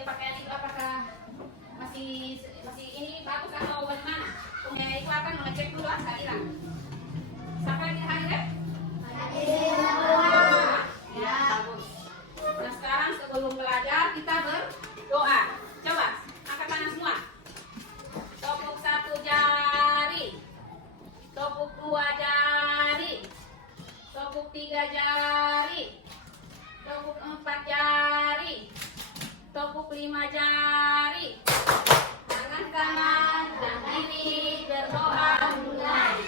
pakaian itu apakah masih ini bagus atau bagaimana? Itu akan mengecek dulu kehadiran. Siapa yang hadir? Ya, bagus. Nah sekarang sebelum belajar kita berdoa. Coba angkat tangan semua. Tepuk 1 jari, tepuk 2 jari, tepuk 3 jari, tepuk 4 jari, tepuk 5 jari. Tangan kanan dan kiri berdoa mulai.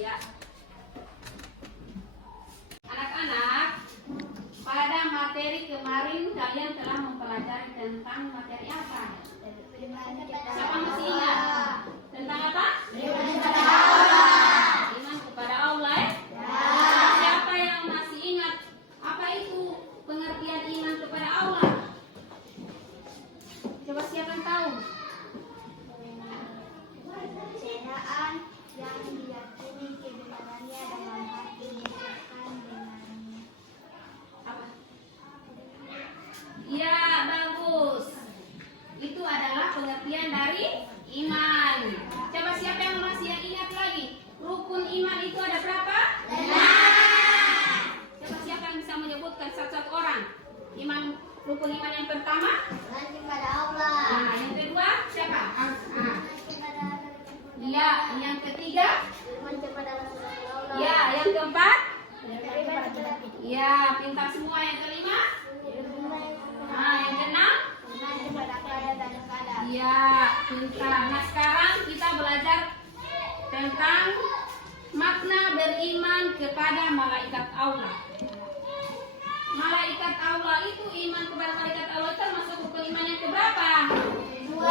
Ya. Anak-anak, pada materi kemarin kalian telah mempelajari tentang materi apa? Siapa masih ingat? Tentang apa? Iman kepada Allah. Siapa yang masih ingat apa itu pengertian iman kepada Allah? Coba siapa yang tahu? Kepercayaan yang diyakini kebenarannya dalam hati diucapkan dengan Apa? Ya, bagus. Itu adalah pengertian dari iman. Coba siapa yang masih ingat lagi? Rukun iman itu ada berapa? Coba siapa yang bisa menyebutkan satu-satu orang? Rukun iman yang pertama? iman kepada Allah. Nah, yang kedua siapa? Iman kepada Ya, yang ketiga? iman kepada Rasulullah. Ya, yang keempat? Iman kepada Ya, pintar semua. Yang kelima? Nah, yang keenam? iman kepada qadar dan qadar. Ya, pintar. Nah, sekarang kita belajar tentang makna beriman kepada malaikat Allah. Malaikat Allah itu, iman kepada malaikat Allah itu termasuk rukun iman yang keberapa? 2.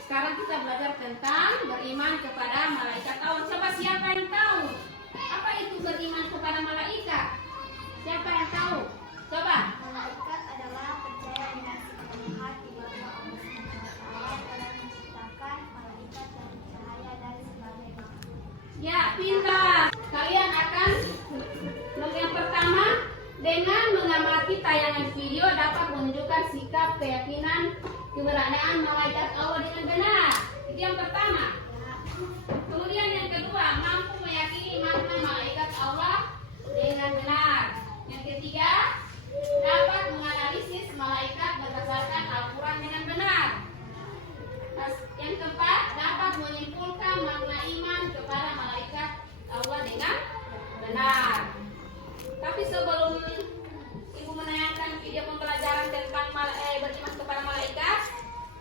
Sekarang kita belajar tentang beriman kepada malaikat Allah. Coba siapa yang tahu apa itu beriman kepada malaikat? Siapa yang tahu? Coba. Malaikat adalah percaya dengan sepenuh hati bahwa Allah SWT telah menciptakan malaikat dari cahaya dari sebagai makhluk. Ya, pintar. Kalian akan yang pertama, dengan mengamati tayangan video dapat menunjukkan sikap keyakinan keberadaan malaikat Allah dengan benar. Itu yang pertama. Kemudian yang kedua, mampu meyakini makna malaikat Allah dengan benar. Yang ketiga, dapat menganalisis malaikat berdasarkan Al-Quran dengan benar. Yang keempat, dapat menyimpulkan makna iman kepada malaikat Allah dengan benar. Tapi sebelum Ibu menayangkan video pembelajaran tentang beriman kepada malaikat,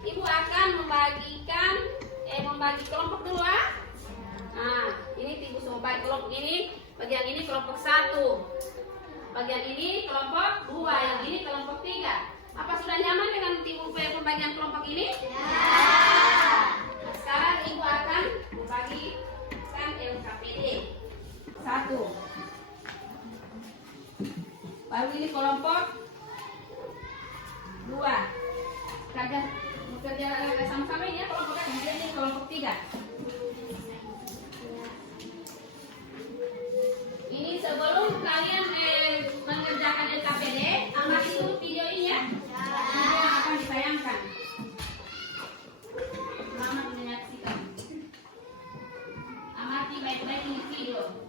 Ibu akan membagi kelompok dulu. Nah, ini Ibu semua bagi kelompok ini, bagian ini kelompok 1, bagian ini kelompok 2, yang ini kelompok 3. Apa sudah nyaman dengan Ibu pembagian kelompok ini? Ya. Nah, sekarang Ibu akan membagikan LKPD 1. Baru ini kelompok 2. Kerja sama-sama ini ya kelompoknya. Kemudian ini kelompok 3. Ini sebelum kalian mengerjakan LKPD, amati dulu video ini ya. Video yang akan ditayangkan. Selamat menyaksikan. Amati baik-baik ini video.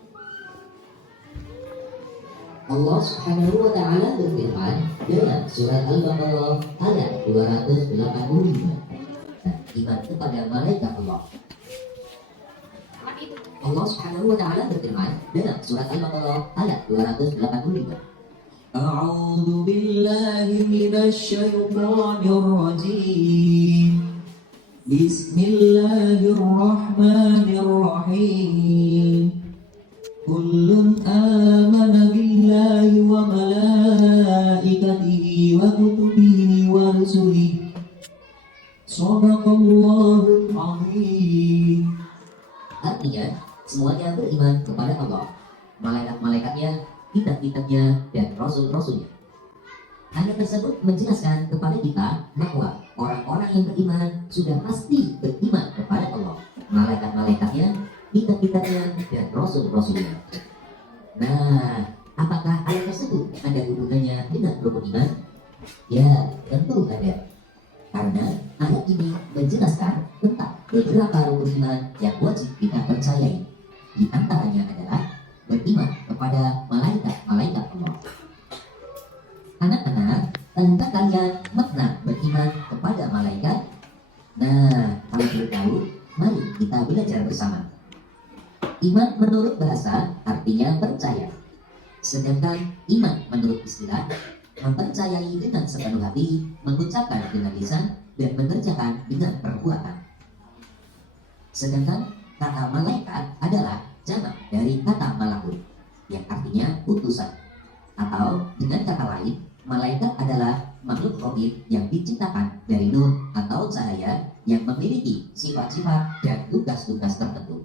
Allah Subhanahu wa Ta'ala berfirman dalam surat Al-Baqarah ayat 285, iman kepada malaikat Allah. Allah Subhanahu wa Ta'ala berfirman dalam surat Al-Baqarah ayat 285, A'udzu billahi minasy syaithanir rajim. Bismillahirrahmanirrahim. Kullun amana billahi wa malaikatihi wa kutubihi wa rusulihi. Shadaqallahul azim. Artinya, semuanya beriman kepada Allah, malaikat-malaikatnya, kitab-kitabnya, dan rasul-rasulnya. Ayat tersebut menjelaskan kepada kita bahwa orang-orang yang beriman sudah pasti beriman kepada Allah, malaikat-malaikatnya, kitab-kitabnya, dan rasul-rasulnya. Nah, apakah ayat tersebut ada hubungannya dengan rukun iman? Ya, tentu ada. Karena ayat ini menjelaskan tentang beberapa rukun iman yang wajib kita percayai. Di antaranya adalah beriman kepada malaikat-malaikat Allah. Anak-anak, tahukah kalian makna beriman kepada malaikat? Nah, kalau belum tahu, mari kita belajar bersama. Iman menurut bahasa artinya percaya. Sedangkan iman menurut istilah mempercayai dengan sepenuh hati, mengucapkan dengan lisan, dan mengerjakan dengan perbuatan. Sedangkan kata malaikat adalah jamak dari kata malakut, yang artinya utusan. Atau dengan kata lain, malaikat adalah makhluk gaib yang diciptakan dari nur atau cahaya yang memiliki sifat-sifat dan tugas-tugas tertentu.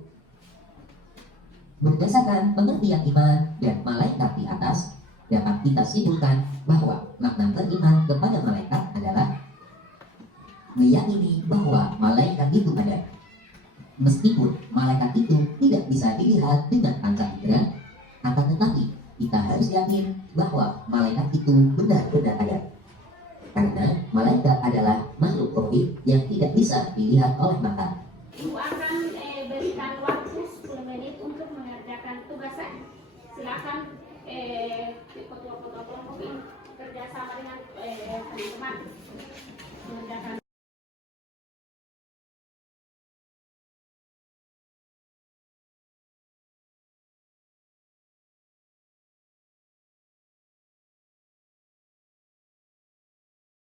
Berdasarkan pengertian iman dan malaikat di atas, dapat kita simpulkan bahwa makna beriman kepada malaikat adalah meyakini bahwa malaikat itu ada. Meskipun malaikat itu tidak bisa dilihat dengan panca indera, akan tetapi kita harus yakin bahwa malaikat itu benar-benar ada. Karena malaikat adalah makhluk gaib yang tidak bisa dilihat oleh mata. Ibu akan berikan waktu 10 menit untuk mengerjakan tugasnya. Silakan ketua-ketua kelompok ini kerjasama dengan teman-teman mengerjakan.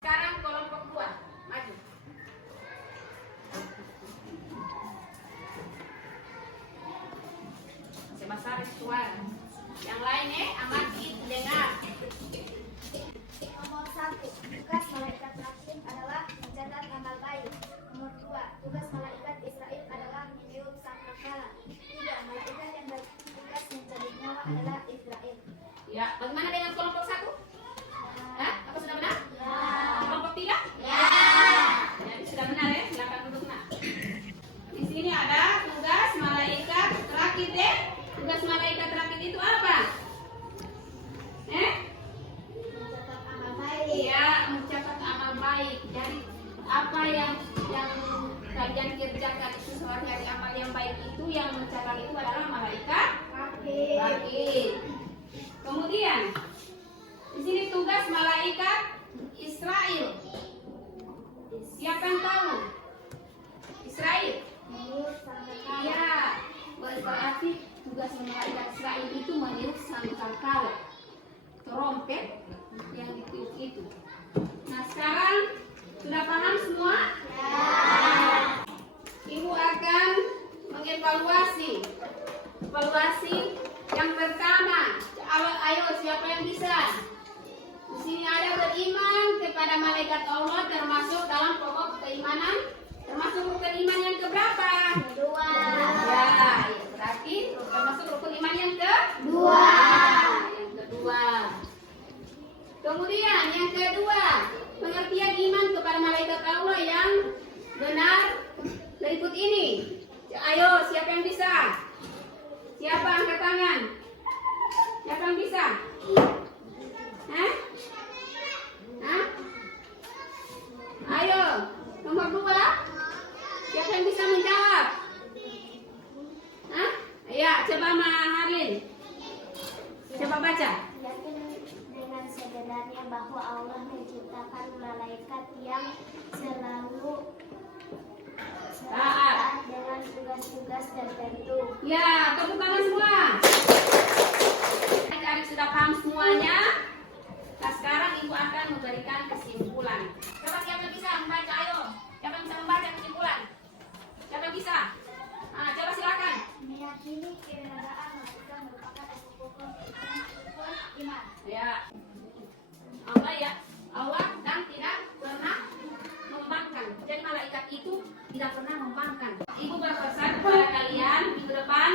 Sekarang kelompok 2 maju. Sebesar suara. Yang lainnya amati dengar. Nomor 1, tugas malaikat terakhir adalah mencatat amal baik. Nomor 2, tugas malaikat Israel adalah meniup sangkakala. 3, malaikat yang bertugas mencabut nyawa adalah Israel. Ya, bagaimana dengan kelompok 1? Hah? Apa sudah benar? Kelompok 3? Ya. Jadi sudah benar ya, silakan duduk nak. Di sini ada tugas malaikat terakhir deh. Tugas malaikat terakhir itu apa? Mencatat amal baik. Iya, mencatat amal baik. Jadi apa yang kalian kerjakan sesuai dari amal yang baik itu, yang mencatat itu adalah malaikat terakhir. Kemudian di sini tugas malaikat Israel. Siapa yang tahu? Israel. Meniup sangkakala. Iya, berarti tugas malaikat Israel itu meniup sangkakala, trompet yang ditiup itu. Nah, sekarang sudah paham semua? Ya. Ibu akan mengevaluasi. Evaluasi yang pertama. Ayo, siapa yang bisa? Di sini ada beriman kepada malaikat Allah termasuk dalam pokok keimanan. Termasuk rukun iman yang keberapa? Kedua. Ya, berarti termasuk rukun iman yang kedua. Yang kedua. Kemudian yang kedua, pengertian iman kepada malaikat Allah yang benar berikut ini. Ayo, siapa yang bisa? Siapa angkat tangan? Siapa yang bisa? Hah? Hah? Ayo, nomor 2. Siapa yang bisa menjawab? Hah? Ya, coba Maharlin. Coba baca. Yakin dengan sebenarnya bahwa Allah menciptakan malaikat yang selalu taat dengan tugas-tugas tertentu. Ya, tepuk tangan semua. Adik-adik sudah paham semuanya. Nah, sekarang ibu akan memberikan kesimpulan. Coba siapa bisa membaca? Ayo, siapa bisa membaca kesimpulan? Siapa bisa? Nah, coba silakan. Meyakini keberadaan malaikat merupakan pokok iman. Ya, Allah ya, Allah dan tidak pernah membangkang. Jadi malaikat itu tidak pernah membangkang. Ibu berpesan kepada kalian minggu depan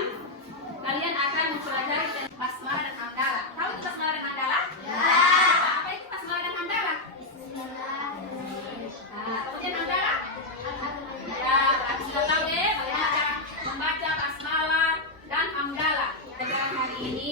kalian akan mempelajari basmalah dan hamdalah. Tahu itu basmalah dan hamdalah? Ya. Apa itu basmalah dan hamdalah? Nah, kemudian hamdalah? Ya, berarti sudah tahu ya bagaimana cara membaca basmalah ini